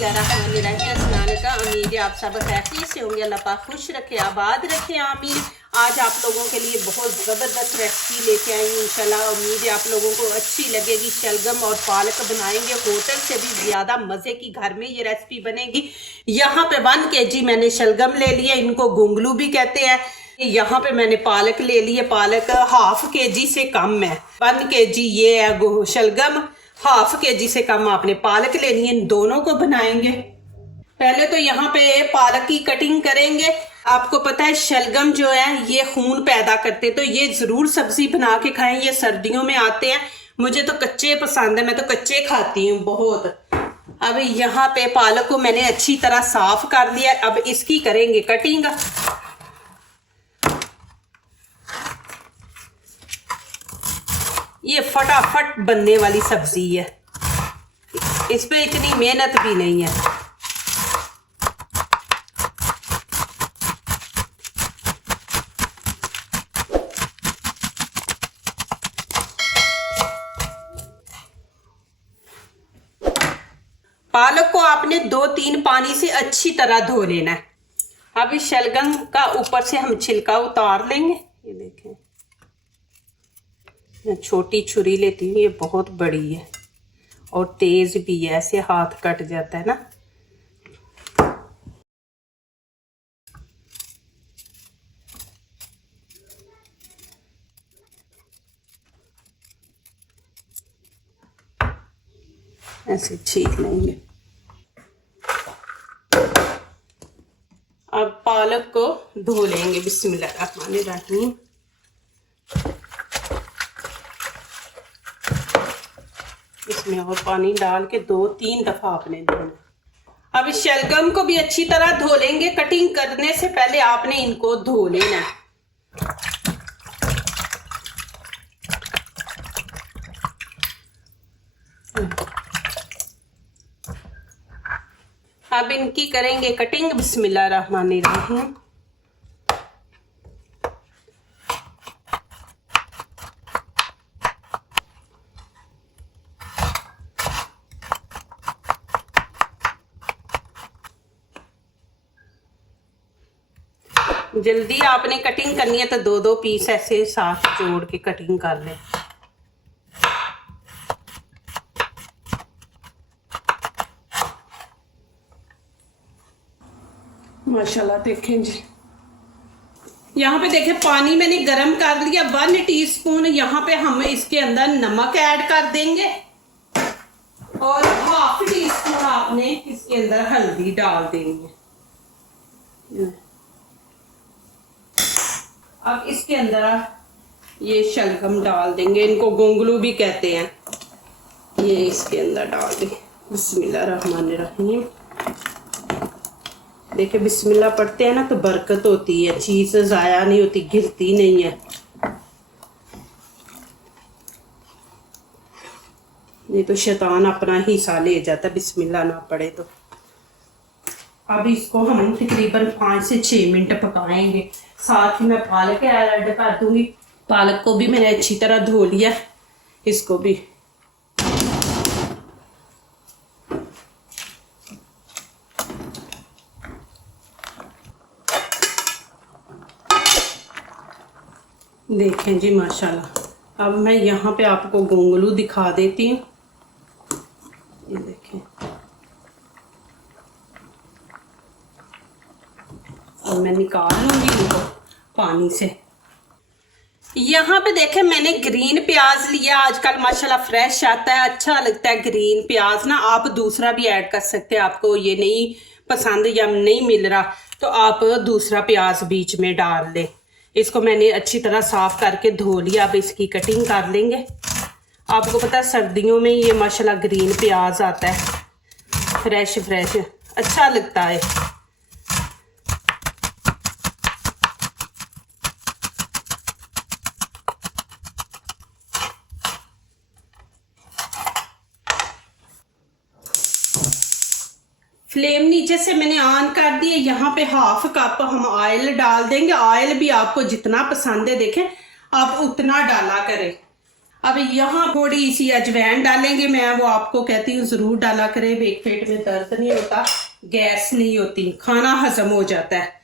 बिस्मिल्लाहिर्रहमानिर्रहीम। उम्मीद है आप सब खैरियत से होंगे। अल्लाह पाक खुश रखे, आबाद रखे, आमीन। आज आप लोगों के लिए बहुत ज़बरदस्त रेसिपी लेके आई हूँ। इंशाल्लाह उम्मीद है आप लोगों को अच्छी लगेगी। शलगम और पालक बनाएंगे, होटल से भी ज़्यादा मज़े की घर में ये रेसिपी बनेगी। यहाँ पे 1 kg मैंने शलगम ले लिया, इनको गोंगलू भी कहते हैं। यहाँ पे मैंने पालक ले ली है, पालक 1/2 kg से कम है। 1 kg ये है शलगम, 1/2 kg से कम आपने पालक लेनी है। इन दोनों को बनाएंगे। पहले तो यहाँ पे पालक की कटिंग करेंगे। आपको पता है शलगम जो है ये खून पैदा करते, तो ये जरूर सब्जी बना के खाएं। ये सर्दियों में आते हैं, मुझे तो कच्चे पसंद है, मैं तो कच्चे खाती हूँ बहुत। अब यहाँ पे पालक को मैंने अच्छी तरह साफ कर लिया। अब इसकी करेंगे कटिंग। ये फटाफट बनने वाली सब्जी है, इस पे इतनी मेहनत भी नहीं है। पालक को आपने 2-3 पानी से अच्छी तरह धो लेना है। अब इस शलगम का ऊपर से हम छिलका उतार लेंगे। ये देखें, मैं छोटी छुरी लेती हूँ, ये बहुत बड़ी है और तेज भी है, ऐसे हाथ कट जाता है ना। ऐसे छील लेंगे। अब पालक को धो लेंगे। बिस्मिल्लाहिर्रहमानिर्रहीम। इसमें और पानी डाल के 2-3 दफा आपने धोना। अब इस शलगम को भी अच्छी तरह धो लेंगे। कटिंग करने से पहले आपने इनको धो लेना है। अब इनकी करेंगे कटिंग। बिस्मिल्लाहिर्रहमानिर्रहीम। जल्दी आपने कटिंग करनी है तो 2-2 पीस ऐसे साथ जोड़ के कटिंग कर लें। माशाल्लाह देखें जी, यहाँ पे देखें पानी मैंने गरम कर लिया। 1 टीस्पून यहाँ पे हम इसके अंदर नमक ऐड कर देंगे और 1/2 टीस्पून आपने इसके अंदर हल्दी डाल देनी है। अब इसके अंदर ये शलगम डाल देंगे, इनको गोंगलू भी कहते हैं। ये इसके अंदर डाल दें। बिस्मिल्लाहिर्रहमानिर्रहीम। देखिए बिस्मिल्लाह पढ़ते हैं ना तो बरकत होती है, चीज ज़ाया नहीं होती, गिरती नहीं है। नहीं तो शैतान अपना हिस्सा ले जाता है बिस्मिल्लाह ना पढ़े तो। अब इसको हम तकरीबन 5 से 6 मिनट पकाएंगे। साथ ही मैं पालक ऐड कर दूंगी। पालक को भी मैंने अच्छी तरह धो लिया, इसको भी देखें जी माशाल्लाह। अब मैं यहाँ पे आपको गोंगलू दिखा देती हूँ। ये देखें, अब मैं निकाल लूँगी इनको पानी से। यहाँ पे देखें मैंने ग्रीन प्याज लिया। आजकल माशाल्लाह फ्रेश आता है, अच्छा लगता है ग्रीन प्याज ना। आप दूसरा भी ऐड कर सकते हैं, आपको ये नहीं पसंद या नहीं मिल रहा तो आप दूसरा प्याज बीच में डाल लें। इसको मैंने अच्छी तरह साफ करके धो लिया। अब इसकी कटिंग कर लेंगे। आपको पता है सर्दियों में ये माशाल्लाह ग्रीन प्याज आता है, फ्रेश फ्रेश अच्छा लगता है। फ्लेम नीचे से मैंने ऑन कर दी है। यहाँ पे 1/2 कप हम ऑयल डाल देंगे। ऑयल भी आपको जितना पसंद है देखें आप उतना डाला करें। अब यहाँ थोड़ी सी अजवाइन डालेंगे, मैं वो आपको कहती हूँ जरूर डाला करें, पेट में दर्द नहीं होता, गैस नहीं होती, खाना हजम हो जाता है।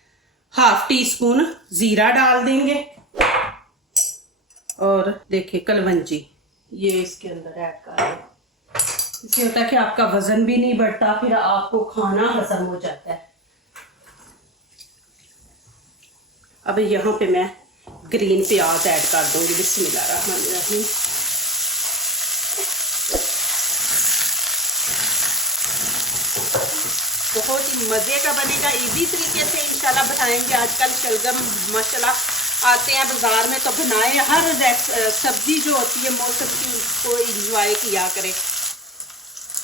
1/2 टीस्पून जीरा डाल देंगे और देखिए कलवंजी ये इसके अंदर ऐड कर दें। इससे होता है कि आपका वजन भी नहीं बढ़ता, फिर आपको खाना हजम हो जाता है। अब यहाँ पे मैं ग्रीन प्याज ऐड कर दूंगी। बिस्मिल्लाहिर्रहमानिर्रहीम। बहुत ही मज़े का बनेगा, इजी तरीके से इंशाल्लाह बनाएंगे। आजकल शलगम माशाल्लाह आते हैं बाज़ार में, तो बनाए। हर सब्जी जो होती है मौसम की उसको इंजॉय किया करें।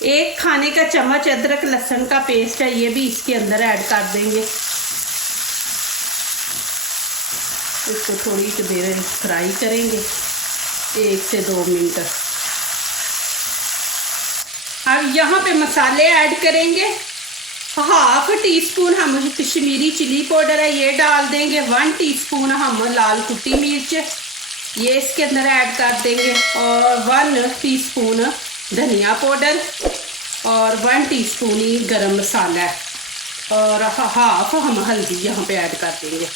1 खाने का चम्मच अदरक लहसुन का पेस्ट है, ये भी इसके अंदर ऐड कर देंगे। इसको थोड़ी सी देर फ्राई करेंगे, 1 से 2 मिनट। अब यहाँ पे मसाले ऐड करेंगे। 1/2 टीस्पून हम कश्मीरी चिली पाउडर है, ये डाल देंगे। 1 टीस्पून हम लाल कुटी मिर्च ये इसके अंदर ऐड कर देंगे, और 1 टीस्पून धनिया पाउडर, और 1 टीस्पून ही गरम मसाला है, और 1/2 हम हल्दी यहाँ पे ऐड कर देंगे।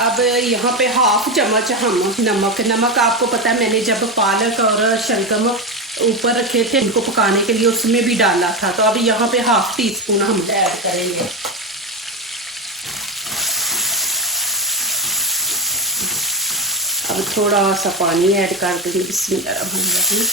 अब यहाँ पे 1/2 चम्मच हम नमक आपको पता है, मैंने जब पालक और शलगम ऊपर रखे थे इनको पकाने के लिए उसमें भी डाला था, तो अब यहाँ पे 1/2 टीस्पून हम ऐड करेंगे। अब थोड़ा सा पानी ऐड कर देंगे। बिस्मिल्लाहिर्रहमानिर्रहीम।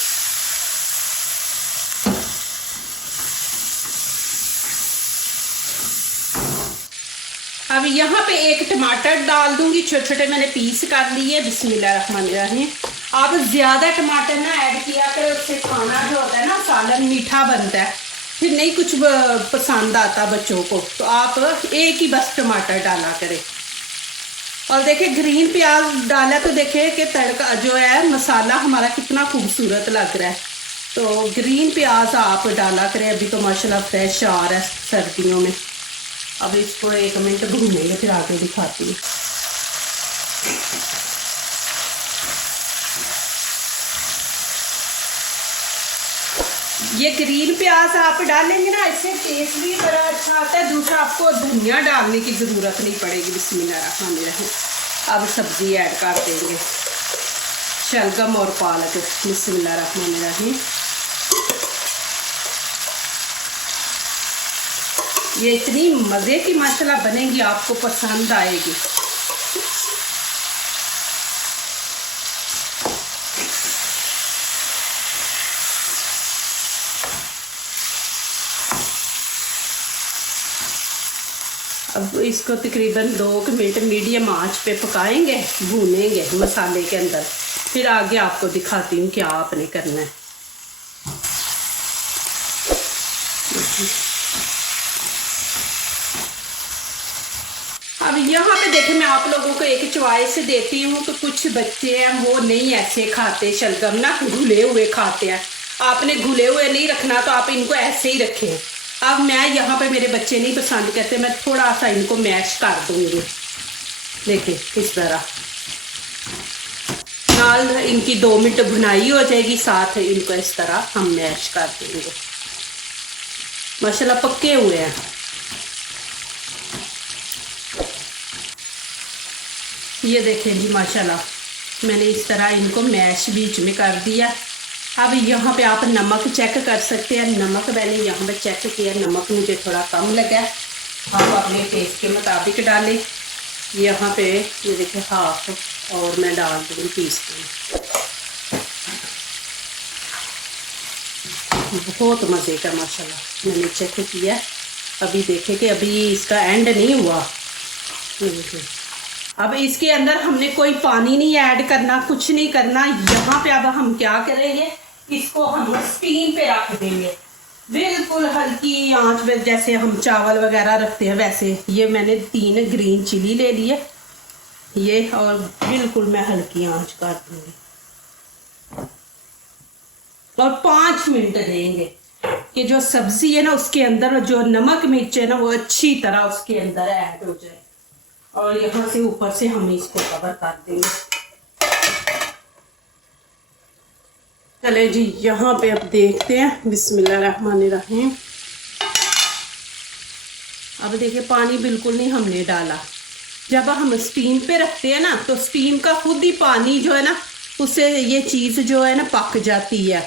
अब यहाँ पे 1 टमाटर डाल दूंगी, छोटे छोटे मैंने पीस कर लिए। बिस्मिल्लाहिर्रहमानिर्रहीम। आप ज़्यादा टमाटर ना ऐड किया करें, उससे खाना जो होता है ना सालन मीठा बनता है, फिर नहीं कुछ पसंद आता बच्चों को, तो आप 1 ही बस टमाटर डाला करें। और देखिए ग्रीन प्याज डाला तो देखिए कि तड़का जो है मसाला हमारा कितना खूबसूरत लग रहा है। तो ग्रीन प्याज आप डाला करें, अभी तो माशाल्लाह फ्रेश आ रहा है सर्दियों में। अब इसको 1 मिनट भूनेंगे, फिर आगे दिखाती हूँ। ये ग्रीन प्याज आप डालेंगे ना, इससे टेस्ट भी बड़ा अच्छा आता है। दूसरा आपको धनिया डालने की ज़रूरत नहीं पड़ेगी। बिस्मिल्लाहिर्रहमानिर्रहीम। अब सब्जी ऐड कर देंगे, शलगम और पालक। बिस्मिल्लाहिर्रहमानिर्रहीम। ये इतनी मज़े की माशाल्लाह बनेगी, आपको पसंद आएगी। अब इसको तकरीबन 2 मिनट मीडियम आंच पे पकाएंगे, भूनेंगे मसाले के अंदर। फिर आगे आपको दिखाती हूँ क्या आपने करना है। अब यहाँ पे देखें, मैं आप लोगों को एक चॉइस देती हूँ। तो कुछ बच्चे हैं वो नहीं ऐसे खाते, शलगम ना घुले हुए खाते हैं। आपने घुले हुए नहीं रखना, तो आप इनको ऐसे ही रखें। अब मैं यहाँ पे मेरे बच्चे नहीं पसंद करते, मैं थोड़ा सा इनको मैश कर दूँगी। देखिए इस तरह नाल इनकी 2 मिनट भुनाई हो जाएगी, साथ इनको इस तरह हम मैश कर देंगे। माशाल्लाह पक्के हुए हैं। ये देखें जी माशाल्लाह मैंने इस तरह इनको मैश बीच में कर दिया। अब यहाँ पे आप नमक चेक कर सकते हैं। नमक मैंने यहाँ पे चेक किया, नमक मुझे थोड़ा कम लगा। आप अपने टेस्ट के मुताबिक डालें। यहाँ पे ये देखिए 1/2 और मैं डाल दूँगी टीस्पून। बहुत मज़े का माशाल्लाह मैंने चेक किया। अभी देखें कि अभी इसका एंड नहीं हुआ। अब इसके अंदर हमने कोई पानी नहीं ऐड करना, कुछ नहीं करना। यहाँ पे अब हम क्या करेंगे, इसको हम स्टीम पे रख देंगे, बिल्कुल हल्की आंच पे, जैसे हम चावल वगैरह रखते हैं वैसे। ये मैंने 3 ग्रीन चिली ले लिए ये, और बिल्कुल मैं हल्की आंच कर दूंगी और 5 मिनट देंगे कि जो सब्जी है ना उसके अंदर जो नमक मिर्च है ना वो अच्छी तरह उसके अंदर ऐड हो जाए। और यहाँ से ऊपर से हम इसको कवर कर देंगे। चले जी, यहाँ पे अब देखते हैं। बिस्मिल्लाहिर्रहमानिर्रहीम। अब देखिए पानी बिल्कुल नहीं हमने डाला। जब हम स्टीम पे रखते हैं ना तो स्टीम का खुद ही पानी जो है ना उससे ये चीज़ जो है ना पक जाती है।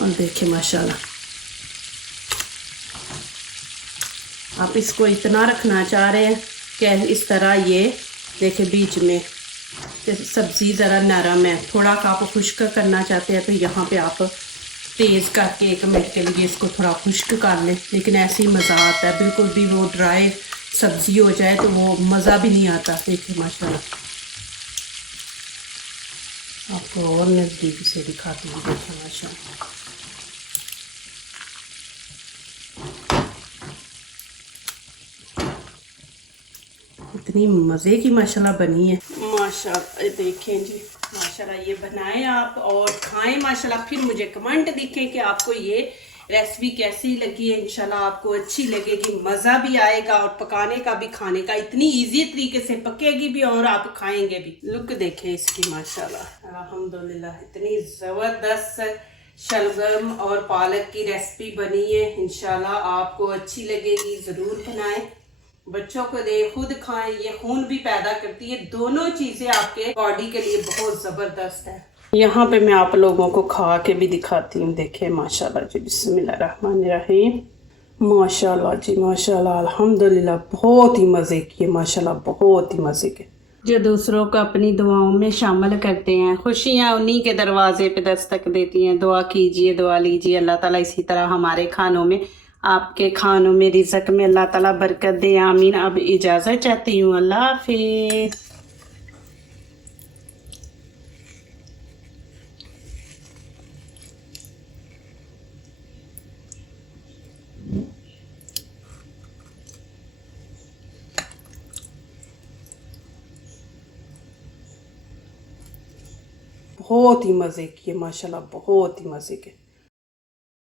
और देखिए माशाल्लाह, आप इसको इतना रखना चाह रहे हैं कि इस तरह ये देखिए बीच में सब्ज़ी ज़रा नरम है। थोड़ा सा आप खुश्क करना चाहते हैं तो यहाँ पे आप तेज़ करके 1 मिनट के लिए इसको थोड़ा खुश्क कर लें। लेकिन ऐसे ही मज़ा आता है, बिल्कुल भी वो ड्राई सब्ज़ी हो जाए तो वो मज़ा भी नहीं आता। देखिए माशाल्लाह, आपको और नज़दीक से दिखाती हूँ। देखिए माशाल्लाह, इतनी मज़े की माशाल्लाह बनी है। माशाल्लाह देखें जी, माशाल्लाह ये बनाएं आप और खाएं माशाल्लाह। फिर मुझे कमेंट दिखें कि आपको ये रेसिपी कैसी लगी है। इंशाल्लाह आपको अच्छी लगेगी, मज़ा भी आएगा और पकाने का भी खाने का इतनी इजी तरीके से पकेगी भी और आप खाएंगे भी। लुक देखें इसकी माशाल्लाह, अल्हम्दुलिल्लाह इतनी ज़बरदस्त शलगम और पालक की रेसिपी बनी है। इंशाल्लाह आपको अच्छी लगेगी, ज़रूर बनाएं, बच्चों को दे, खुद खाएं। ये खून भी पैदा करती है, दोनों चीज़ें आपके बॉडी के लिए बहुत ज़बरदस्त है। यहाँ पे मैं आप लोगों को खा के भी दिखाती हूँ। देखिए माशाल्लाह जी, बिस्मिल्लाहिर्रहमानिर्रहीम। माशाल्लाह जी माशाल्लाह, अल्हम्दुलिल्लाह बहुत ही मज़े की है माशाल्लाह, बहुत ही मज़े के। जो दूसरों को अपनी दुआओं में शामिल करते हैं, खुशियाँ उन्हीं के दरवाजे पे दस्तक देती हैं। दुआ कीजिए, दुआ लीजिए, अल्लाह ताला इसी तरह हमारे खानों में, आपके खानों में, रिज़्क़ में अल्लाह ताला बरकत दे, आमीन। अब इजाज़त चाहती हूँ, अल्लाह हाफिज़। बहुत ही मज़े की है माशाल्लाह, बहुत ही मज़े के।